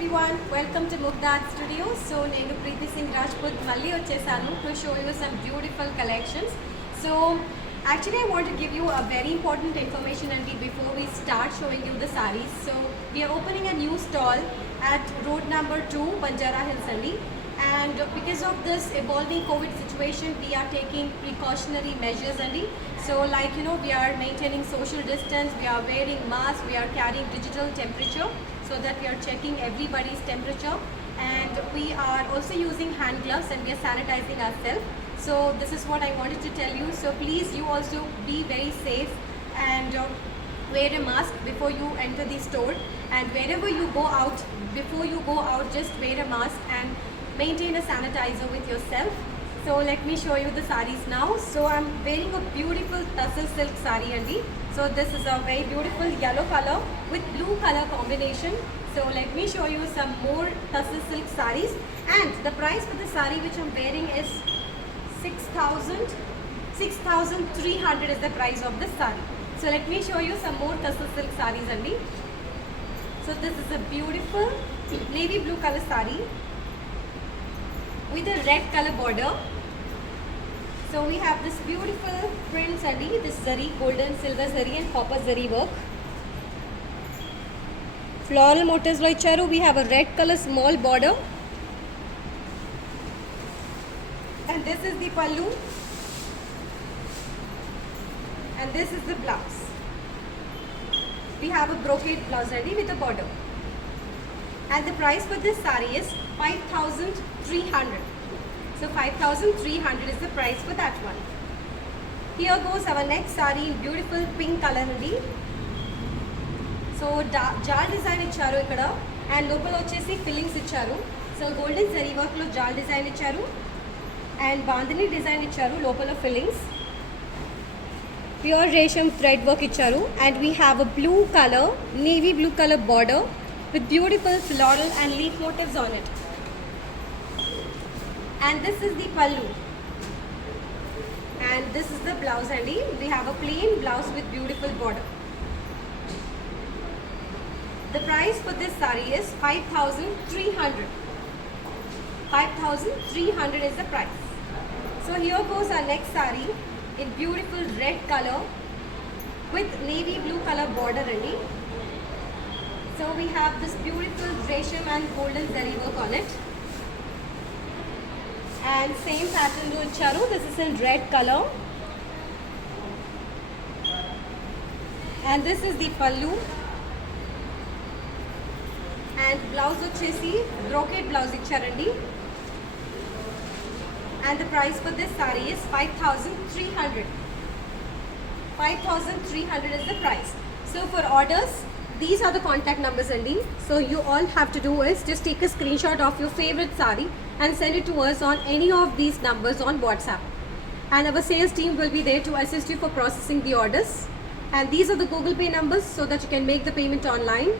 everyone, welcome to Mugdad Studio. So nenu Preeti Singh Rajput malli vachesanu to show you some beautiful collections. So actually I want to give you a very important information and before we start showing you the sarees. So we are opening a new stall at road number 2 Banjara Hills Andi, and because of this evolving COVID situation we are taking precautionary measures Andi. So like we are maintaining social distance, we are wearing masks, we are carrying digital temperature so that we are checking everybody's temperature, and we are also using hand gloves and we are sanitizing ourselves. So this is what I wanted to tell you. So please you also be very safe and wear a mask before you enter the store, and wherever you go out, before you go out, just wear a mask and maintain a sanitizer with yourself. So let me show you the sarees now. So I'm wearing a beautiful tussle silk saree Andi. So this is a very beautiful yellow color with blue color combination. So let me show you some more tussle silk sarees, and the price for the saree which I'm wearing is 6,300 is the price of this saree. So let me show you some more tussle silk sarees Andi. So this is a beautiful navy blue color saree with a red color border. So we have this beautiful prints Andi, this zari, golden, silver zari and copper zari work. Floral motifs lo icharu. We have a red color small border, and this is the pallu, and this is the blouse. We have a brocade blouse Andi with a border, and the price for this saree is 5,300. So 5,300 is the price for that one. Here goes our next saree in beautiful pink color Andi. So jal design icharu ikkada, and lopala vachesi fillings icharu. So golden zari work lo jal design icharu and bandhani design icharu, lopala fillings. Pure resham thread work icharu, and we have a blue color, navy blue color border with beautiful floral and leaf motifs on it. And this is the pallu, and this is the blouse Andi. We have a plain blouse with beautiful border. The price for this saree is 5,300. 5,300 is the price. So here goes our next saree in beautiful red color with navy blue color border Andi. So we have this beautiful resham and golden zari work on it, and same pattern lo icharu. This is in red color, and this is the pallu, and blouse vachesi brocade blouse iccharandi, and the price for this saree is 5,300. 5,300 is the price. So for orders, these are the contact numbers Andi. So you all have to do is just take a screenshot of your favorite saree and send it to us on any of these numbers on WhatsApp, and our sales team will be there to assist you for processing the orders. And these are the Google Pay numbers so that you can make the payment online.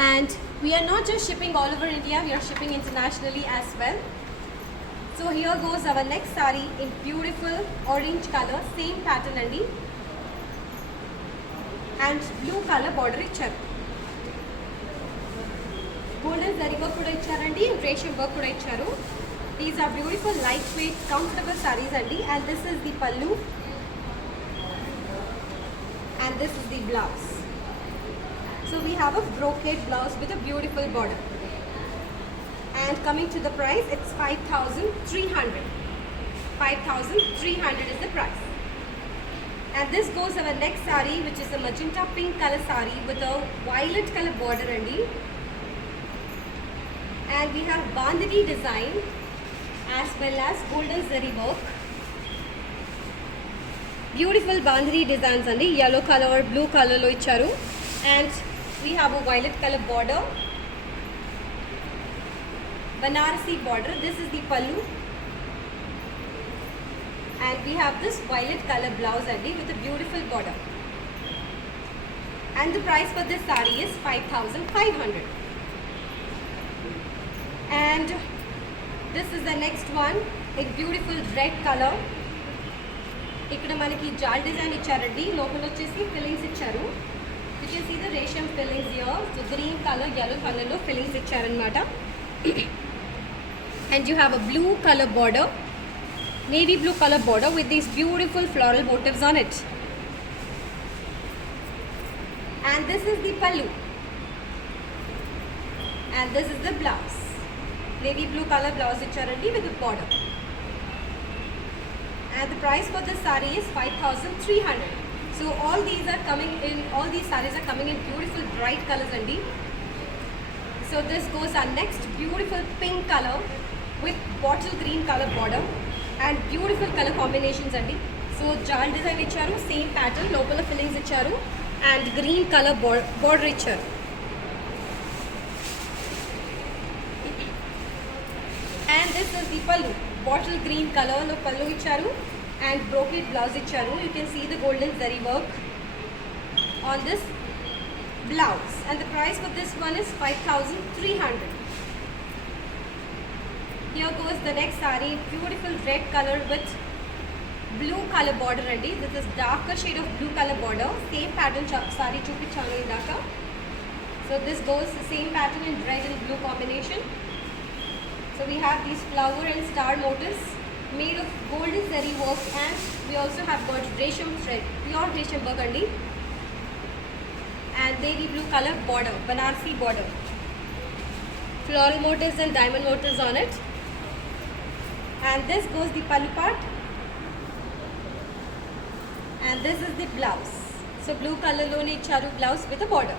And we are not just shipping all over India, we are shipping internationally as well. So here goes our next saree in beautiful orange color, same pattern Andi, and blue color border icharu. Golden zari work kuda icharandi, resham work kuda icharu. These are beautiful lightweight comfortable sarees Andi, and this is the pallu, and this is the blouse. So we have a brocade blouse with a beautiful border, and coming to the price, it's 5,300. 5,300 is the price. And this goes our next saree, which is a magenta pink color saree with a violet color border Andi. And we have bandhani design as well as golden zari work. Beautiful bandhani designs Andi, yellow color, blue color lo icharu, and we have a violet color border, Banarasi border. This is the pallu, and we have this violet color blouse Andi with a beautiful border. And the price for this saree is 5,500. And this is the next one in beautiful red color. ఇక్కడ మనకి జాల్ design ఇచ్చారండి, లోపల వచ్చేసి fillings ఇచ్చారు. You can see the resham fillings here. So green color colour yellow కలర్లో fillings ఇచ్చారనమాట. And you have a blue color border, navy blue color border with these beautiful floral motifs on it. And this is the pallu. And this is the blouse. Navy blue color blouse ichcharandi with the border. And the price for this saree is 5,300. So all these sarees are coming in beautiful bright colors andi. So this goes our next beautiful pink color with bottle green color border and beautiful color combinations andi. So jal design icharu, same pattern, lopala fillings icharu and green color border icharu. And this is the pallu, bottle green color lo pallu icharu and brocade blouse icharu. You can see the golden zari work on this blouse, and the price for this one is 5,300. Here goes the next saree, beautiful red color with blue color border andi. This is darker shade of blue color border, same pattern saree chupichanu indaka. So this goes the same pattern in red and blue combination. So we have these flower and star motifs made of golden zari work, and we also have got resham thread, pure resham burgundy and navy blue color border, Banarsi border, floral motifs and diamond motifs on it. And this goes the pallu part, and this is the blouse. So blue color lone icharu blouse with a border.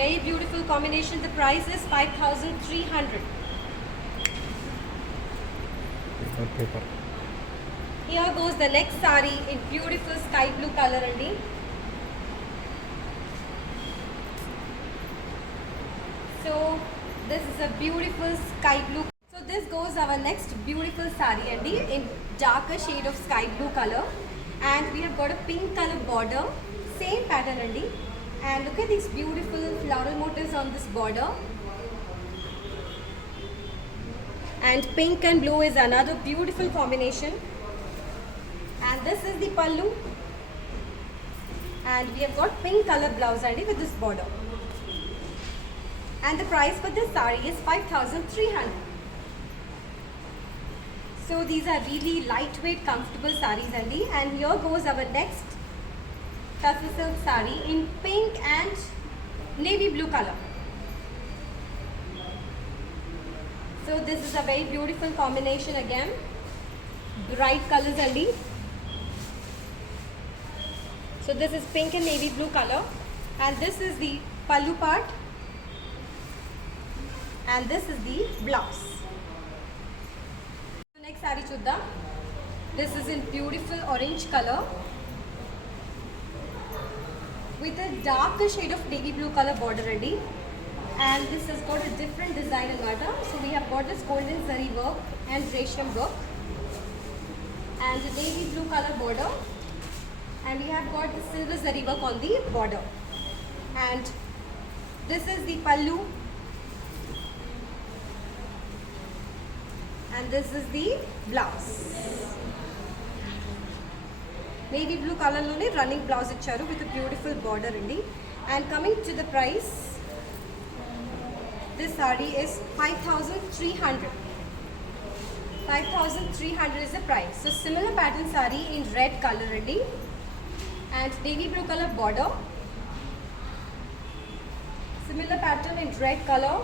Very beautiful combination. The price is 5,300. Paper. Here goes the next saree in beautiful sky blue color andi. So this is a beautiful sky blue. So this goes our next beautiful saree andi in darker shade of sky blue color, and we have got a pink color border, same pattern andi. And look at these beautiful floral motifs on this border. And pink and blue is another beautiful combination. And this is the pallu. And we have got pink color blouse andi with this border. And the price for this saree is 5,300. So these are really lightweight, comfortable sarees andi. And here goes our next tussar silk saree in pink and navy blue color. So this is a very beautiful combination again, bright colors andi. So this is pink and navy blue color, and this is the pallu part, and this is the blouse. Next saree chuddam. This is in beautiful orange color with a darker shade of navy blue color border andi. And this has got a different design in matter. So we have got this golden zari work and resham work and the navy blue color border, and we have got the silver zari work on the border. And this is the pallu, and this is the blouse. Navy blue color lone running blouse icharu with a beautiful border andi. And coming to the price, this saree is 5,300. 5,300 is the price. So similar pattern saree in red color andi and navy blue color border. Similar pattern in red color.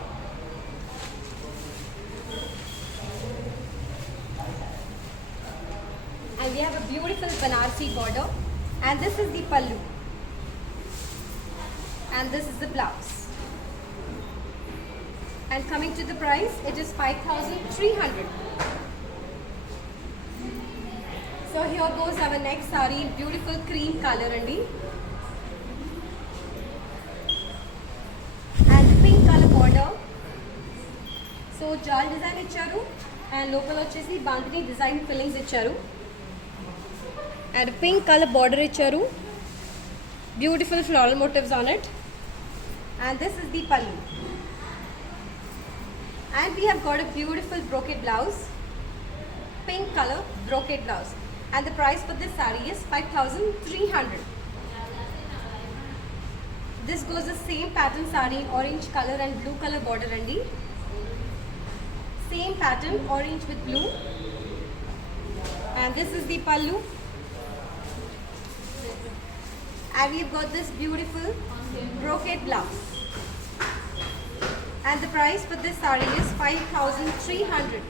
And we have a beautiful Banarsi border. And this is the pallu. And this is the blouse. And coming to the price, it is 5,300. So here goes our next saree in beautiful cream color andi. And pink color border. So jal design icharu and local vachesi bandhani design fillings icharu. And pink color border icharu. Beautiful floral motifs on it. And this is the pallu. And we have got a beautiful brocade blouse, pink color brocade blouse, and the price for this saree is 5,300. This goes the same pattern saree, orange color and blue color border andi. Same pattern, orange with blue. And this is the pallu. And we've got this beautiful brocade blouse. And the price for this saree is 5,300.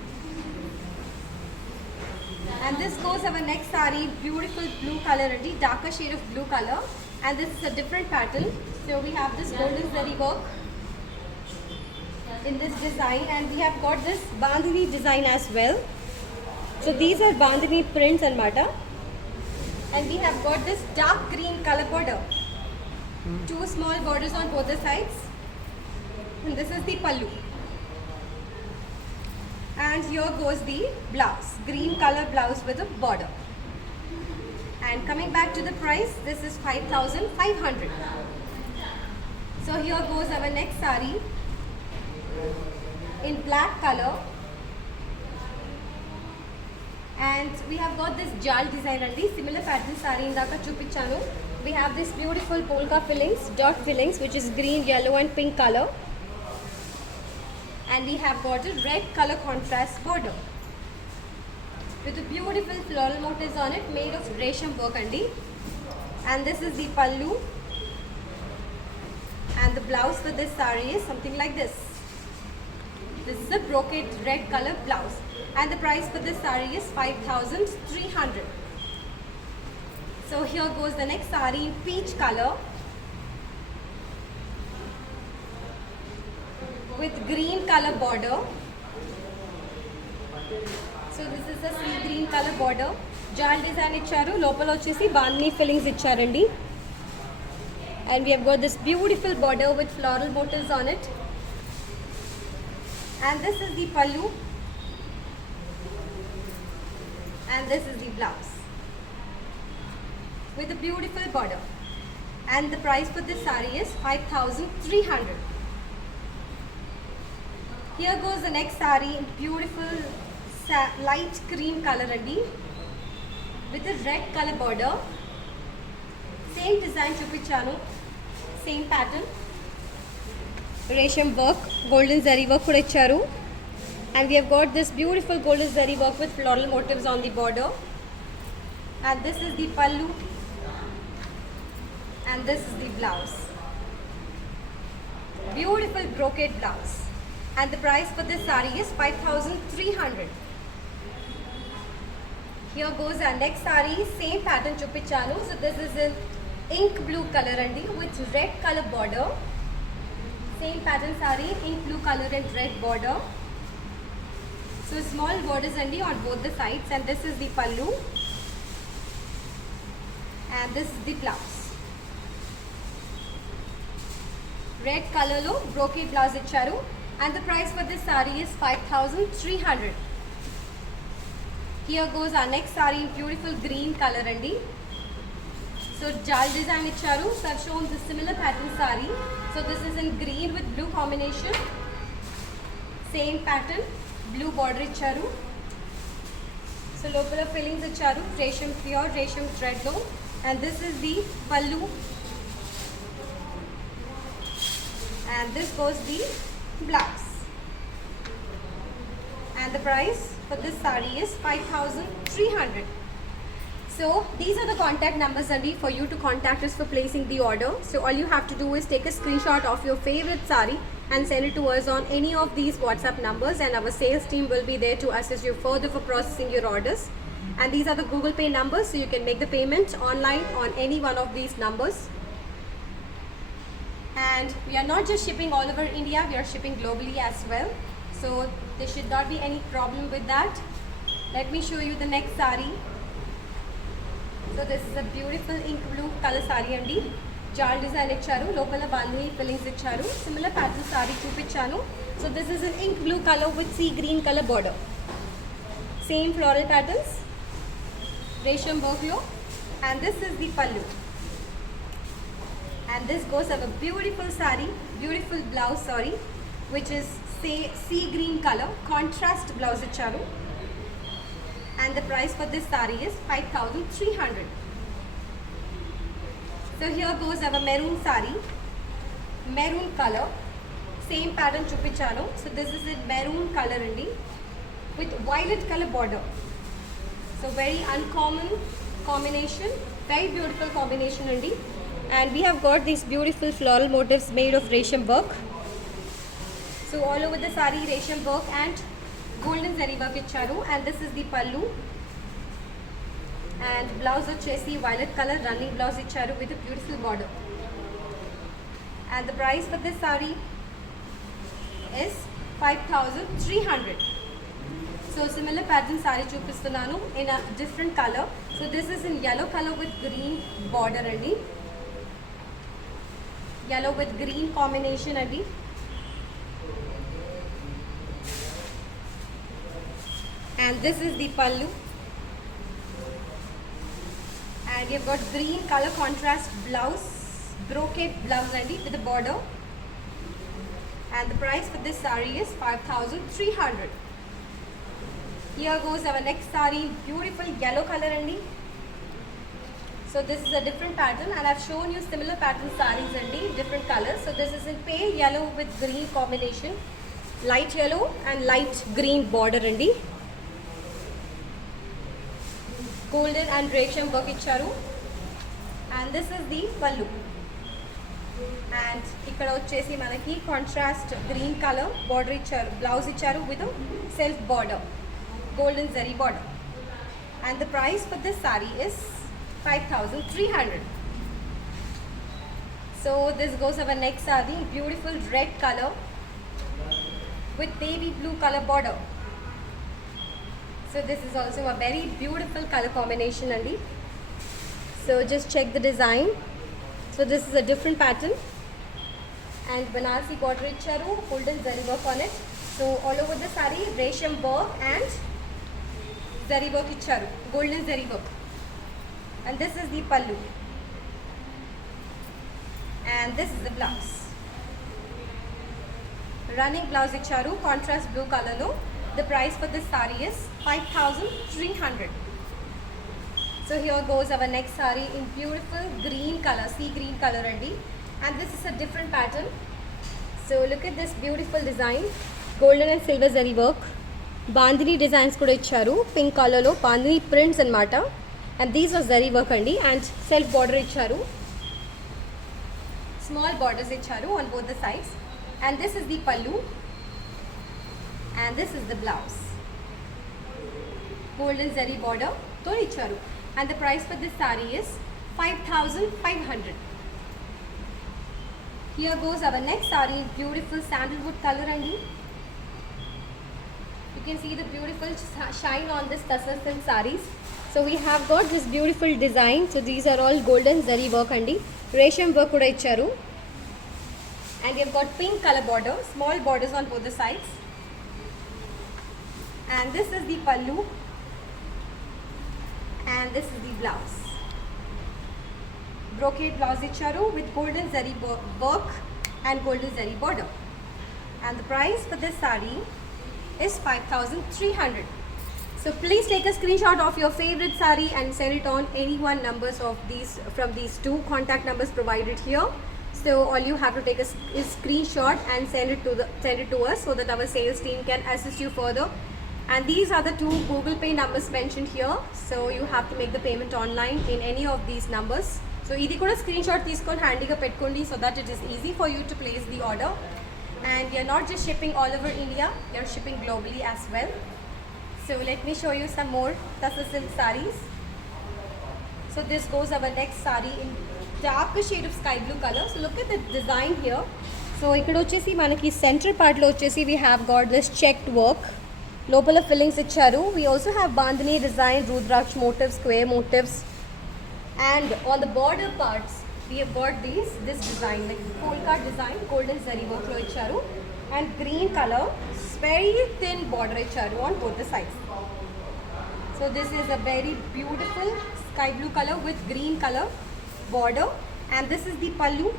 And this goes our next saree, beautiful blue color, darker shade of blue color. And this is a different pattern. So we have this golden zari work in this design, and we have got this bandhani design as well. So these are bandhani prints and mata. And we have got this dark green color border. Two small borders on both the sides. And this is the pallu. And here goes the blouse, green color blouse with a border. And coming back to the price, this is 5,500. So here goes our next saree in black color. And we have got this jal design and similar pattern saree in Daka Chupichano. We have this beautiful polka fillings, dot fillings, which is green, yellow and pink color. And we have got a red color contrast border with a beautiful floral motifs on it made of resham work andi. And this is the pallu. And the blouse for this saree is something like this. This is a brocade red color blouse. And the price for this saree is 5,300. So here goes the next saree in peach color with green color border. So this is a sea green color border. Jal design icharu, lopala vachesi bandhani fillings icharandi. And we have got this beautiful border with floral motifs on it. And this is the pallu. And this is the blouse with a beautiful border. And the price for this saree is 5,300. Here goes the next saree in beautiful light cream color with a red color border. Same design chupichanu, same pattern. Resham work, golden zari work kuda icharu. And we have got this beautiful golden zari work with floral motifs on the border. And this is the pallu. And this is the blouse. Beautiful brocade blouse. And the price for this saree is 5,300. Here goes our next saree, same pattern chupichanu. So this is in ink blue color with red color border. Same pattern saree, ink blue color and red border. So small borders on both the sides, and this is the pallu. And this is the blouse. Red color lo brocade blouse icharu. And the price for this saree is 5,300. Here goes our next saree in beautiful green color So jal design icharu. So I've shown the similar pattern saree. So this is in green with blue combination. Same pattern, blue border icharu. So local fillings icharu, resham pure, resham thread loom. And this is the pallu. And this goes the blouse. And the price for this saree is 5,300. So these are the contact numbers for you to contact us for placing the order. So all you have to do is take a screenshot of your favorite saree and send it to us on any of these WhatsApp numbers, and our sales team will be there to assist you further for processing your orders. And these are the Google Pay numbers, so you can make the payment online on any one of these numbers. And we are not just shipping all over India, we are shipping globally as well. So there should not be any problem with that. Let me show you the next saree. So this is a beautiful ink blue color saree Jal design icharu, local bandhani fillings icharu. Similar pattern saree chupichanu. So this is an ink blue color with sea green color border. Same floral patterns. Resham work. And this is the pallu. And this goes of a beautiful saree, beautiful blouse saree, which is sea green color, contrast blouse icharu. And the price for this saree is 5,300. So here goes our maroon saree maroon colour, same pattern చూపించాను. So this is in maroon colour అండి with violet colour border. So very uncommon combination, very beautiful combination అండి. And we have got these beautiful floral motifs made of resham work. So all over the saree resham work and golden zari work icharu. And this is the pallu. And blouse vachesi violet color running blouse icharu with a beautiful border. And the price for this saree is 5,300. So similar pattern saree chupistunanu in a different color. So this is in yellow color with green border andi. Yellow with green combination adi. And this is the pallu. And you've got green color contrast blouse, brocade blouse adi with the border. And the price for this saree is 5,300. Here goes our next saree, beautiful yellow color andi. So this is a different pattern, and I've shown you similar pattern sarees andi, different colors. So this is in pale yellow with green combination, light yellow and light green border andi. Golden and resham work icharu. And this is the pallu. And ikkada vachesi manaki contrast green color border icharu, blouse icharu with a self border, golden zari border. And the price for this saree is 5,300. So this goes our next saree, beautiful red color with baby blue color border. So this is also a very beautiful color combination andi. So just check the design. So this is a different pattern, and Banarsi border icharu, golden zari work on it. So all over the saree resham work and zari work icharu, golden zari work. And this is the pallu. And this is the blouse. Running blouse icharu, contrast blue color lo. The price for this saree is 5,300. So here goes our next saree in beautiful green color, sea green color andi. And this is a different pattern. So look at this beautiful design, golden and silver zari work. Bandhani designs kuda icharu, pink color lo bandhani prints anamata. And these are zari work andi, and self border icharu, small borders icharu on both the sides. And this is the pallu, and this is the blouse, golden zari border to icharu. And the price for this saree is 5,500. Here goes our next saree, beautiful sandalwood color andi. You can see the beautiful shine on this Tasar silk sarees. So we have got this beautiful design. So these are all golden zari work andi, resham work kuda icharu. And we have got pink color border, small borders on both the sides. And this is the pallu, and this is the blouse, brocade blouse icharu with golden zari work and golden zari border. And the price for this saree is 5,300. So please take a screenshot of your favorite saree and send it on any one numbers of these, from these two contact numbers provided here. So all you have to take is screenshot and send it to us, so that our sales team can assist you further. And these are the two Google Pay numbers mentioned here. So you have to make the payment online in any of these numbers. So idi kuda screenshot teeskoni handy ga pettukondi, so that it is easy for you to place the order. And we are not just shipping all over India, we are shipping globally as well. So let me show you some more Tasar silk sarees. So this goes our next saree in dark shade of sky blue color. So look at the design here. So ikkada vachesi manaki center part lo vachesi we have got this checked work, lopala fillings icharu. We also have bandhani design, rudraksh motifs, square motifs, and on the border parts we have got this design like polka design, golden zari work lo icharu, and green color, very thin border icharu on both the sides. So this is a very beautiful sky blue color with green color border, and this is the pallu.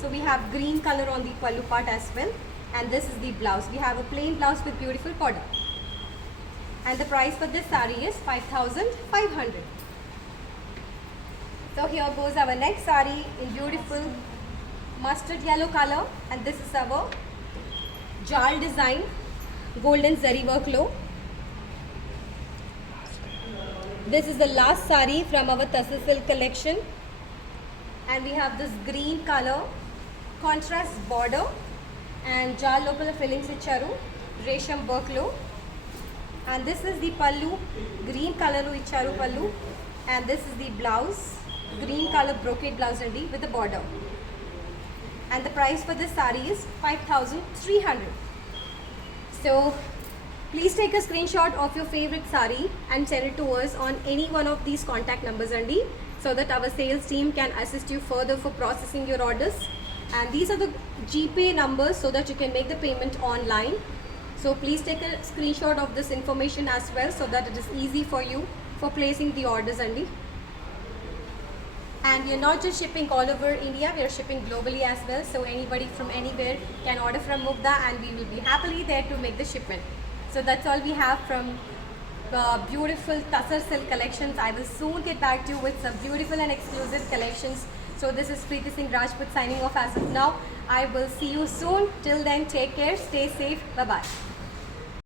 So we have green color on the pallu part as well, and this is the blouse. We have a plain blouse with beautiful border, and the price for this saree is 5,500. So here goes our next saree in beautiful mustard yellow color, and this is our jal design, golden zari work low. This is the last sari from our Tassar silk collection, and we have this green color, contrast border, and jal local fillings icharu, resham work low. And this is the pallu, green color icharu pallu, and this is the blouse, green color brocade blouse andi with the border. And the price for this sari is 5,300. So please take a screenshot of your favorite sari and send it to us on any one of these contact numbers andi, so that our sales team can assist you further for processing your orders. And these are the GPay numbers so that you can make the payment online. So please take a screenshot of this information as well, so that it is easy for you for placing the orders andi. And we are not just shipping all over India, we are shipping globally as well. So anybody from anywhere can order from Mugdha, and we will be happily there to make the shipment. So that's all we have from beautiful Tassar silk collections. I will soon get back to you with some beautiful and exclusive collections. So this is Preeti Singh Rajput signing off as of now. I will see you soon. Till then, take care, stay safe, bye bye.